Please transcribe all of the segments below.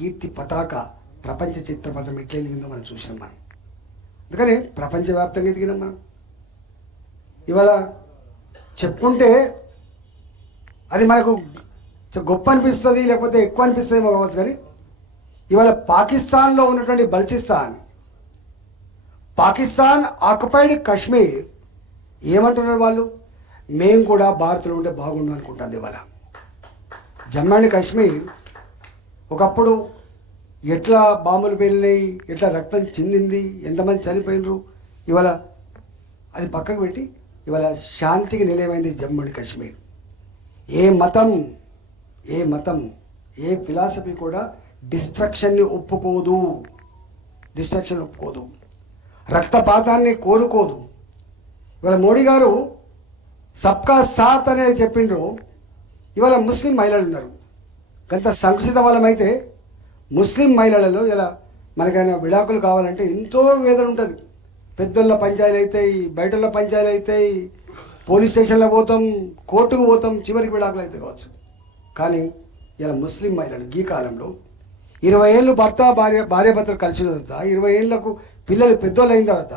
కీర్తి పతాక ప్రపంచ చిత్రపటం ఎట్లా ఎదిగిందో మనం చూసినాం. మనం అందుకని ప్రపంచవ్యాప్తంగా ఎదిగినాం. మనం ఇవాళ చెప్పుకుంటే అది మనకు గొప్ప అనిపిస్తుంది, లేకపోతే ఎక్కువ అనిపిస్తుంది కావచ్చు. కానీ ఇవాళ పాకిస్తాన్లో ఉన్నటువంటి బలూచిస్తాన్, పాకిస్తాన్ ఆక్యుపైడ్ కాశ్మీర్ ఏమంటున్నారు వాళ్ళు? మేము కూడా భారత్లో ఉంటే బాగుండు అనుకుంటుంది. ఇవాళ జమ్మూ అండ్ కాశ్మీర్ ఒకప్పుడు ఎట్లా బాంబులు పేలినాయి, ఎట్లా రక్తం చిందింది, ఎంతమంది చనిపోయినరు, ఇవాళ అది పక్కకు పెట్టి ఇవాళ శాంతికి నిలయమైంది జమ్మూ అండ్ కాశ్మీర్. ఏ మతం ఏ ఫిలాసఫీ కూడా డిస్ట్రక్షన్ని ఒప్పుకోదు, రక్తపాతాన్ని కోరుకోదు. ఇవాళ మోడీ గారు సబ్కా సాత్ అనేది చెప్పిండ్రు. ఇవాళ ముస్లిం మహిళలు ఉన్నారు. గంత సంకుచిత వాళ్ళమైతే ముస్లిం మహిళలలో ఇలా మనకైనా విడాకులు కావాలంటే ఎంతో వేదన ఉంటుంది. పెద్దోళ్ళ పంచాయతీలు అవుతాయి, బయటోళ్ళ పంచాయతీలు అవుతాయి, పోలీస్ స్టేషన్లో పోతాం, కోర్టుకు పోతాం, చివరికి విడాకులు అయితే కావచ్చు. కానీ ఇలా ముస్లిం మహిళలు ఈ కాలంలో 20 ఏళ్ళు భార్యాభర్తలు కలిసిన తర్వాత 20 ఏళ్లకు పిల్లలు పెద్దోళ్ళు అయిన తర్వాత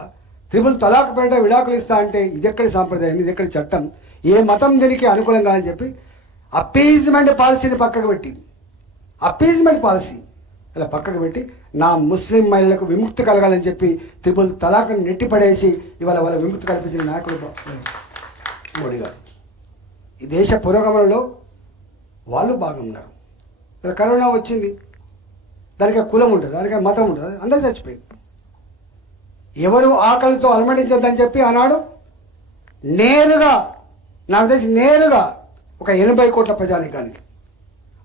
త్రిపుల్ తలాక్ పేట విడాకులు ఇస్తా అంటే ఇది ఎక్కడి సాంప్రదాయం, ఇది ఎక్కడి చట్టం, ఏ మతం దీనికి అనుకూలంగా అని చెప్పి అప్పీజ్మెంట్ పాలసీని పక్కకు పెట్టి ఇలా పక్కకు పెట్టి నా ముస్లిం మహిళలకు విముక్తి కలగాలని చెప్పి త్రిపుల్ తలాక్ని నెట్టిపడేసి ఇవాళ వాళ్ళ విముక్తి కల్పించిన నాయకుడు మోడీ గారు. ఈ దేశ పురోగమనంలో వాళ్ళు బాగున్నారు. ఇలా కరోనా వచ్చింది, దానికి కులం ఉంటుంది, దానికి మతం ఉంటుంది, అందరూ చచ్చిపోయింది. ఎవరు ఆకలితో అలమటించొద్దని చెప్పి ఆనాడు నాకు తెలిసి నేరుగా ఒక 80 కోట్ల ప్రజానికానికి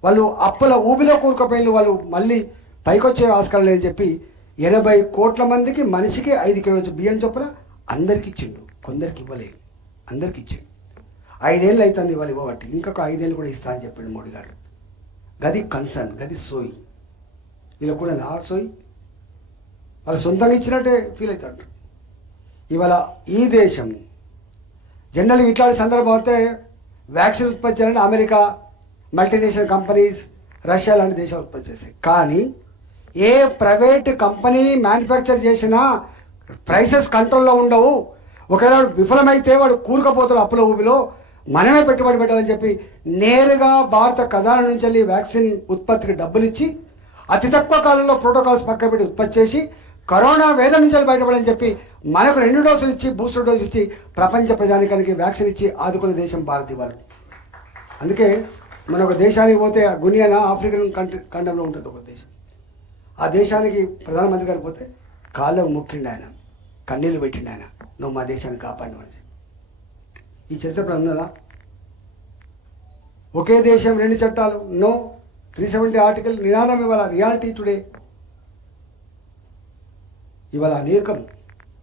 వాళ్ళు అప్పుల ఊబిలో కూరుకుపోయిన వాళ్ళు మళ్ళీ పైకొచ్చే ఆస్కారం లేదని చెప్పి 80 కోట్ల మందికి మనిషికి 5 కిలోల బియ్యం చొప్పున అందరికి ఇచ్చిండు. కొందరికి ఇవ్వలేదు, అందరికి ఇచ్చిండు. 5 ఏళ్ళు అవుతుంది ఇవాళ ఇవ్వబట్టి, ఇంకొక 5 ఏళ్ళు కూడా ఇస్తా అని చెప్పిండు మోడీ గారు. గది కన్సర్న్, గది సోయి. వీళ్ళకు కూడా ఆ సోయి వాళ్ళు సొంతంగా ఇచ్చినట్టే ఫీల్ అవుతాడు. ఇవాళ ఈ దేశం జనరల్గా ఇట్లాంటి సందర్భం అయితే వ్యాక్సిన్ ఉత్పత్తి చేయాలంటే అమెరికా, మల్టీనేషనల్ కంపెనీస్, రష్యా లాంటి దేశాలు ఉత్పత్తి చేస్తాయి. కానీ ఏ ప్రైవేట్ కంపెనీ మ్యానుఫ్యాక్చర్ చేసినా ప్రైసెస్ కంట్రోల్లో ఉండవు. ఒకవేళ విఫలమైతే వాడు కూరుకుపోతాడు అప్పుల ఊబిలో. మనమే పెట్టుబడి పెట్టాలని చెప్పి నేరుగా భారత ఖజానా నుంచి వెళ్ళి వ్యాక్సిన్ ఉత్పత్తికి డబ్బులు ఇచ్చి అతి తక్కువ కాలంలో ప్రోటోకాల్స్ పక్క పెట్టి ఉత్పత్తి చేసి కరోనా వేదన నుంచి బయటపడని చెప్పి మనకు 2 డోసులు ఇచ్చి బూస్టర్ డోసు ఇచ్చి ప్రపంచ ప్రజానికానికి వ్యాక్సిన్ ఇచ్చి ఆదుకునే దేశం భారత్ ఇవ్వాలి. అందుకే మన ఒక దేశానికి పోతే గునియానా ఆఫ్రికన్ ఖండంలో ఉంటుంది ఒక దేశం. ఆ దేశానికి ప్రధానమంత్రి గారు పోతే కాళ్ళకు మొక్కిండు ఆయన, కన్నీళ్ళు పెట్టిండు ఆయన, నువ్వు మా దేశాన్ని కాపాడినని చెప్పి. ఈ చరిత్ర ఉన్నదా? ఒకే దేశం 2 చట్టాలు, నో 370 ఆర్టికల్ నినాదం ఇవాళ రియాలిటీ టుడే. ఇవాళ అనేకం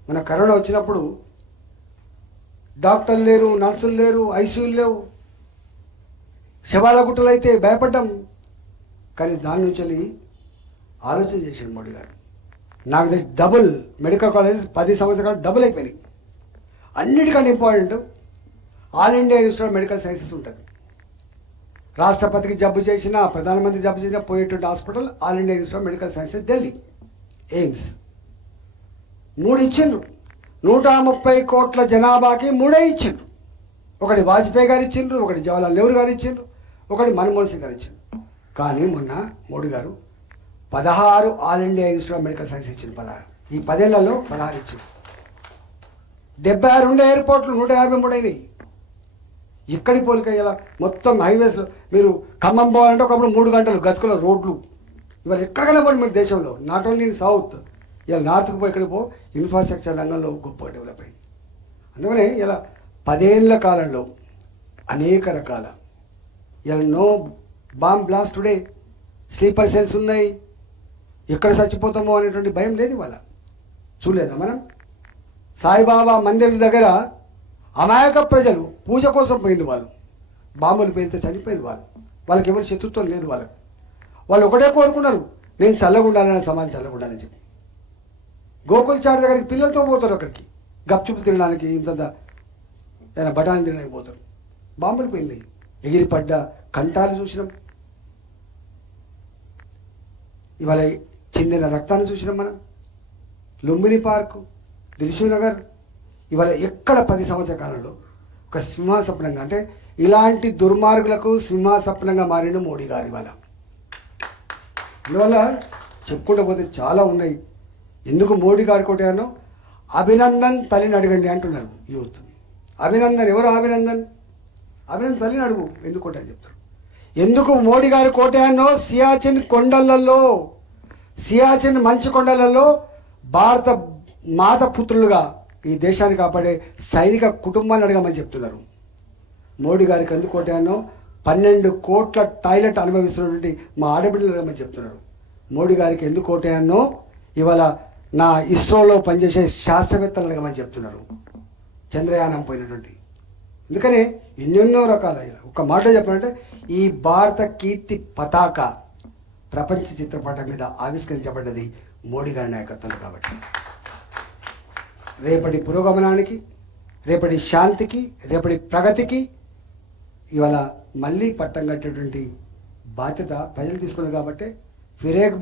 మన కరోనా వచ్చినప్పుడు డాక్టర్లు లేరు, నర్సులు లేరు, ఐసీయూలు లేవు, శవాల గుట్టలు అయితే భయపడ్డాం. కానీ దాని నుంచి వెళ్ళి ఆలోచన చేశాడు మోడీ గారు. నాకు తెలిసి డబుల్ మెడికల్ కాలేజెస్ 10 సంవత్సరాలు డబుల్ అయిపోయినాయి. అన్నిటికంటే important all India institute of medical sciences ఉంటుంది. రాష్ట్రపతికి జబ్బు చేసినా, ప్రధానమంత్రి జబ్బు చేసినా పోయేటువంటి hospital all India institute of medical sciences Delhi, AIIMS. 3 ఇచ్చిండ్రు. 130 కోట్ల జనాభాకి 3 ఇచ్చిండ్రు. ఒకటి వాజ్పేయి గారు ఇచ్చిండ్రు, ఒకటి జవహర్లాల్ నెహ్రూ గారు ఇచ్చిండ్రు, ఒకటి మన్మోహన్ సింగ్ గారు ఇచ్చిండ్రు. కానీ మొన్న మోడీ గారు 16 all India institute of medical science ఇచ్చిండ్రు. 16 ఈ 10 ఏళ్లలో 16 ఇచ్చిండ్రు. 76 ఉండే ఎయిర్పోర్ట్లు 153 అయినాయి. ఇక్కడి పోలిక ఇలా మొత్తం హైవేస్లో మీరు ఖమ్మం పోవాలంటే ఒకప్పుడు 3 గంటలు గజకుల రోడ్లు. ఇవాళ ఎక్కడికైనా పోండి మీరు దేశంలో, నాట్ ఓన్లీ సౌత్, ఇలా నార్త్కి పోయి ఎక్కడికి పో ఇన్ఫ్రాస్ట్రక్చర్ రంగంలో గొప్ప డెవలప్ అయింది. అందుకనే ఇలా 10 ఏళ్ల కాలంలో అనేక రకాల ఇలా no bomb blast today, sleeper cells ఉన్నాయి, ఎక్కడ చచ్చిపోతామో అనేటువంటి భయం లేదు. ఇవాళ చూడలేదా మనం? సాయిబాబా మందిర్ దగ్గర అమాయక ప్రజలు పూజ కోసం పోయింది, వాళ్ళు బాంబులు పేలితే చనిపోయింది. వాళ్ళకి ఎవరు శత్రుత్వం లేదు. వాళ్ళు ఒకటే కోరుకున్నారు, నేను చల్లగా ఉండాలని, సమాజం చల్లగా ఉండాలని చెప్పి. గోకుల్ చాట్ దగ్గరికి పిల్లలతో పోతారు, అక్కడికి గప్చుపు తినడానికి, ఇంత ఏదైనా బఠానీ తినడానికి పోతారు. బాంబులు పేలినాయి, ఎగిరి పడ్డ కంటాలు చూసినాం. ఇవాళ చెందిన రక్తాన్ని చూసినాం మనం. లుంబిని పార్కు, దిల్షు నగర్, ఇవాళ ఎక్కడ 10 సంవత్సరాల కాలంలో ఒక సింహాసపనంగా, అంటే ఇలాంటి దుర్మార్గులకు సింహాసపనంగా మారిన మోడీ గారు ఇవాళ. అందువల్ల చెప్పుకుంటూ పోతే చాలా ఉన్నాయి. ఎందుకు మోడీ గారి కోటాను అభినందన్ తల్లిని అడగండి అంటున్నారు యూత్. అభినందన్ ఎవరు? అభినందన్ తల్లిని అడుగు ఎందుకు కోట అని చెప్తారు. ఎందుకు మోడీ గారి కోటానో సియాచిన్ కొండలలో, సియాచిన్ మంచు కొండలలో భారత మాత పుత్రులుగా ఈ దేశాన్ని కాపాడే సైనిక కుటుంబాన్ని అడగమని చెప్తున్నారు. మోడీ గారికి ఎందుకు కోటానో 12 కోట్ల టాయిలెట్ అనుభవిస్తున్నటువంటి మా ఆడబిడ్డలు అడగమని చెప్తున్నారు. మోడీ గారికి ఎందుకు కోటానో ఇవాళ నా ఇస్రోలో పనిచేసే శాస్త్రవేత్తలు అడగమని చెప్తున్నారు. చంద్రయానం పోయినటువంటి. అందుకనే ఎన్నెన్నో రకాల, ఒక మాట చెప్పాలంటే ఈ భారత కీర్తి పతాక ప్రపంచ చిత్రపటం మీద ఆవిష్కరించబడ్డది మోడీ గారి నాయకత్వంలో. కాబట్టి రేపటి పురోగమనానికి, రేపటి శాంతికి, రేపటి ప్రగతికి ఇవాళ మళ్ళీ పట్టం కట్టేటువంటి బాధ్యత ప్రజలు తీసుకున్నారు. కాబట్టి ఫిరేక్